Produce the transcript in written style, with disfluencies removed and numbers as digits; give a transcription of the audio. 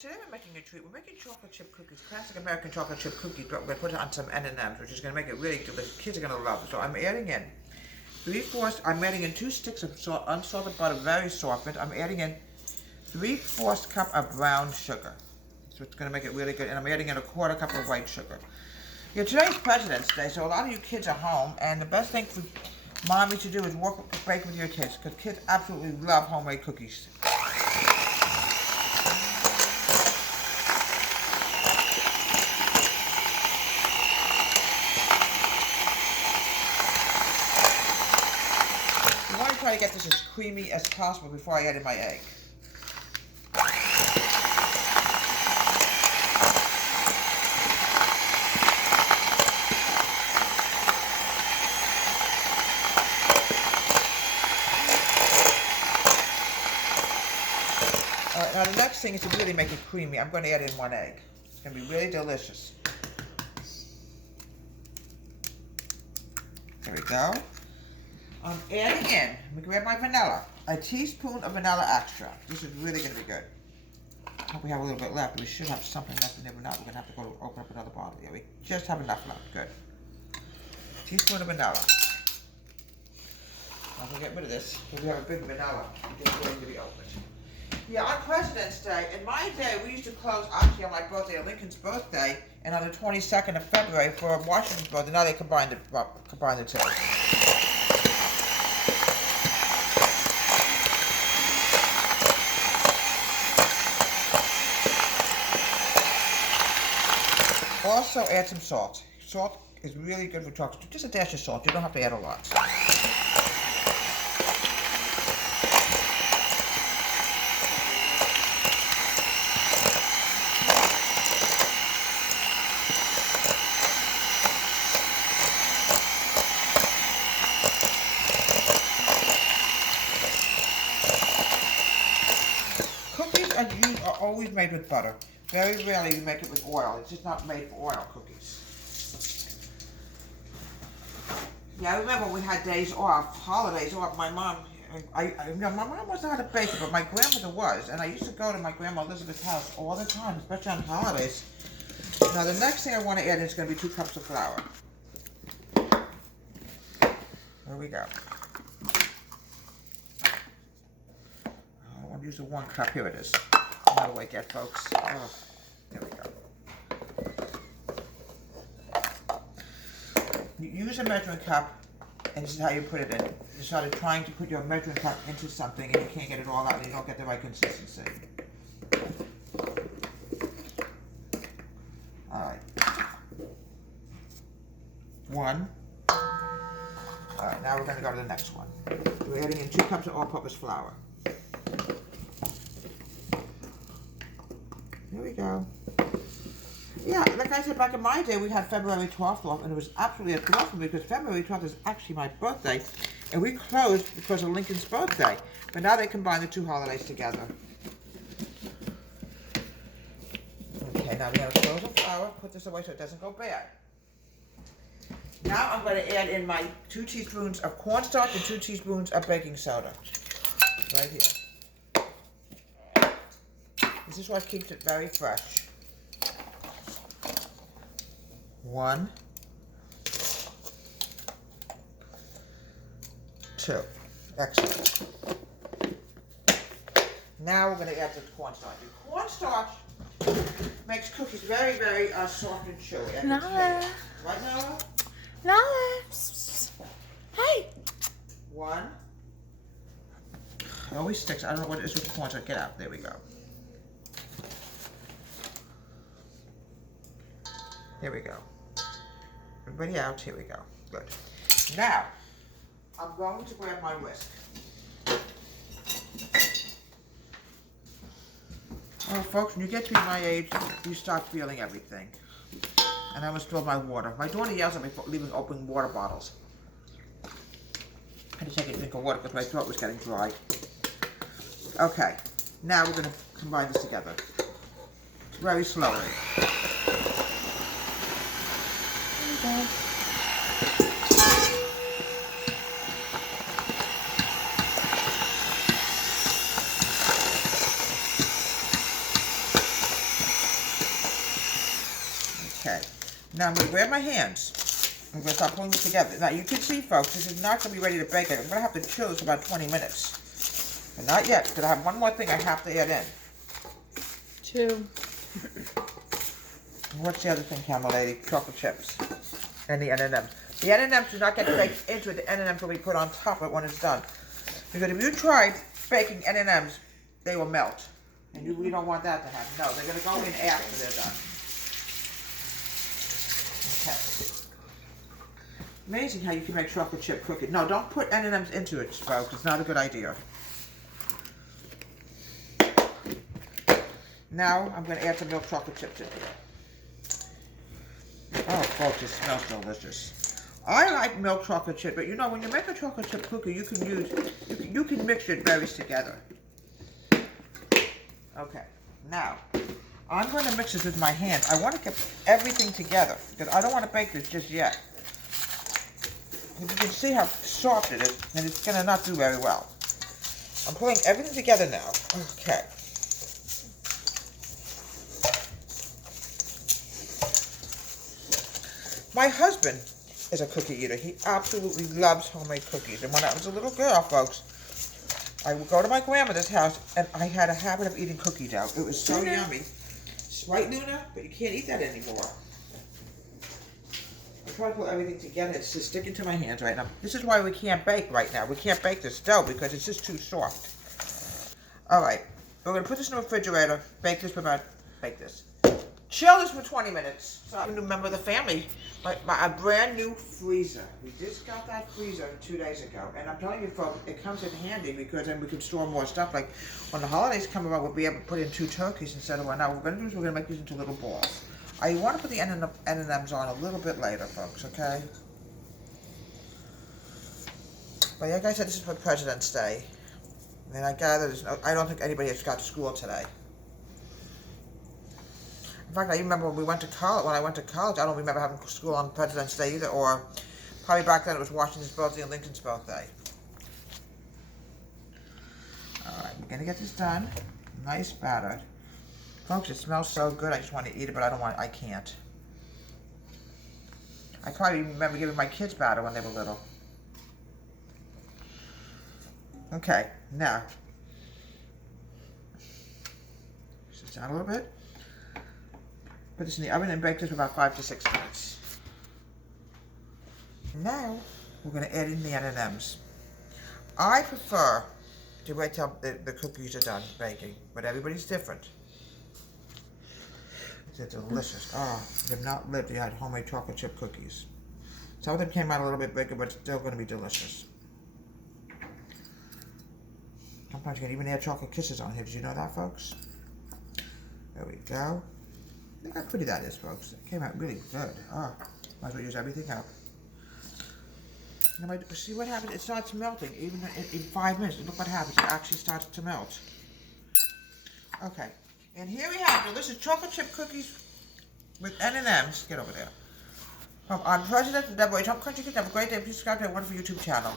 Today we're making a treat. We're making chocolate chip cookies, classic American chocolate chip cookies, but we're going to put it on some M&Ms, which is going to make it really delicious. Kids are going to love it. So I'm adding in 3/4, I'm adding in 2 sticks of unsalted butter, very softened. I'm adding in 3/4 cup of brown sugar. So it's going to make it really good. And I'm adding in 1/4 cup of white sugar. Yeah, today's President's Day, so a lot of you kids are home, and the best thing for mommy to do is bake with your kids, because kids absolutely love homemade cookies. I want to try to get this as creamy as possible before I add in my egg. Alright, now the next thing is to really make it creamy. I'm going to add in 1 egg. It's going to be really delicious. There we go. I'm adding in, let me grab my vanilla, a teaspoon of vanilla extract. This is really going to be good. I hope we have a little bit left. We should have something left in there, but not. We're going to have to go open up another bottle. Yeah, we just have enough left. Good. Teaspoon of vanilla. I'm going to get rid of this, because we have a big vanilla just waiting to be opened. Yeah, on President's Day, in my day, we used to close, actually on my birthday, Lincoln's birthday, and on the 22nd of February for Washington's birthday. Now they combined the two. Also add some salt. Salt is really good for chocolate. Just a dash of salt. You don't have to add a lot. Cookies are always made with butter. Very rarely you make it with oil. It's just not made for oil cookies. Yeah, I remember we had days off, holidays off. My mom, my mom wasn't how to bake it, but my grandmother was, and I used to go to my grandma Elizabeth's house all the time, especially on holidays. Now the next thing I want to add is going to be 2 cups of flour. There we go. I want to use the 1 cup. Here it is. Another way yet, folks. Oh, there we go. You use a measuring cup, and this is how you put it in. You started trying to put your measuring cup into something, and you can't get it all out, and you don't get the right consistency. All right. 1. All right, now we're going to go to the next one. We're adding in 2 cups of all-purpose flour. Here we go. Yeah, like I said, back in my day, we had February 12th off, and it was absolutely a thrill for me because February 12th is actually my birthday, and we closed because of Lincoln's birthday. But now they combine the 2 holidays together. Okay, now we have to close the flour, put this away so it doesn't go bad. Now I'm going to add in my 2 teaspoons of cornstarch and 2 teaspoons of baking soda. Right here. This is what keeps it very fresh. 1, 2. Excellent. Now we're going to add the cornstarch. The cornstarch makes cookies very, very soft and chewy. Nala. Right, Nala? Nala. Hey. 1. It always sticks. I don't know what it is with the cornstarch. Get out. There we go. Here we go. Everybody out. Here we go. Good. Now, I'm going to grab my whisk. Well, folks, when you get to be my age, you start feeling everything. And I must spill my water. My daughter yells at me for leaving open water bottles. I had to take a drink of water because my throat was getting dry. Okay. Now we're going to combine this together. Very slowly. Okay. Okay. Now I'm going to grab my hands. I'm going to start pulling this together. Now you can see, folks, this is not going to be ready to bake it. I'm going to have to chill this for about 20 minutes. But not yet, because I have one more thing I have to add in. 2. What's the other thing, Camel Lady? Chocolate chips. And the M&Ms. The M&Ms do not get baked into it. The M&Ms will be put on top of it when it's done. Because if you tried baking M&Ms, they will melt. And we don't want that to happen. No, they're going to go in after they're done. Okay. Amazing how you can make chocolate chip cookies. No, don't put M&Ms into it, folks. It's not a good idea. Now, I'm going to add some milk chocolate chips in here. Oh, folks, it smells delicious. I like milk chocolate chip, but you know, when you make a chocolate chip cookie, you can mix your berries together. Okay, now, I'm going to mix this with my hands. I want to get everything together, because I don't want to bake this just yet. You can see how soft it is, and it's going to not do very well. I'm pulling everything together now. Okay. My husband is a cookie eater. He absolutely loves homemade cookies. And when I was a little girl, folks, I would go to my grandmother's house, and I had a habit of eating cookie dough. It was so yummy. Right, Luna? But you can't eat that anymore. I try to put everything together. It's just sticking to my hands right now. This is why we can't bake right now. We can't bake this dough because it's just too soft. All right. We're going to put this in the refrigerator. Bake this. Chill this for 20 minutes. So I'm a new member of the family. A brand new freezer. We just got that freezer 2 days ago. And I'm telling you, folks, it comes in handy because then we can store more stuff. Like when the holidays come around, we'll be able to put in 2 turkeys instead of one. Now, what we're going to do is we're going to make these into little balls. I want to put the M&Ms on a little bit later, folks, okay? But like I said, this is for President's Day. And I gather I don't think anybody has got to school today. In fact, I remember when I went to college, I don't remember having school on President's Day either, or probably back then it was Washington's birthday and Lincoln's birthday. Alright, we're going to get this done. Nice battered. Folks, it smells so good, I just want to eat it, but I can't. I probably remember giving my kids batter when they were little. Okay, now. Push this down a little bit. Put this in the oven and bake this for about 5 to 6 minutes. Now, we're going to add in the M&Ms. I prefer to wait till the cookies are done baking, but everybody's different. They're delicious. Oh, if you have not lived, you had homemade chocolate chip cookies. Some of them came out a little bit bigger, but still going to be delicious. Sometimes you can even add chocolate kisses on here. Did you know that, folks? There we go. Look how pretty that is, folks. It came out really good. Oh, might as well use everything up. Now, see what happens? It starts melting even in 5 minutes. Look what happens. It actually starts to melt. Okay. And here we have delicious chocolate chip cookies with M&Ms. Get over there. I'm President and Deborah H. Home Country Kids. Have a great day. Please subscribe to our wonderful YouTube channel.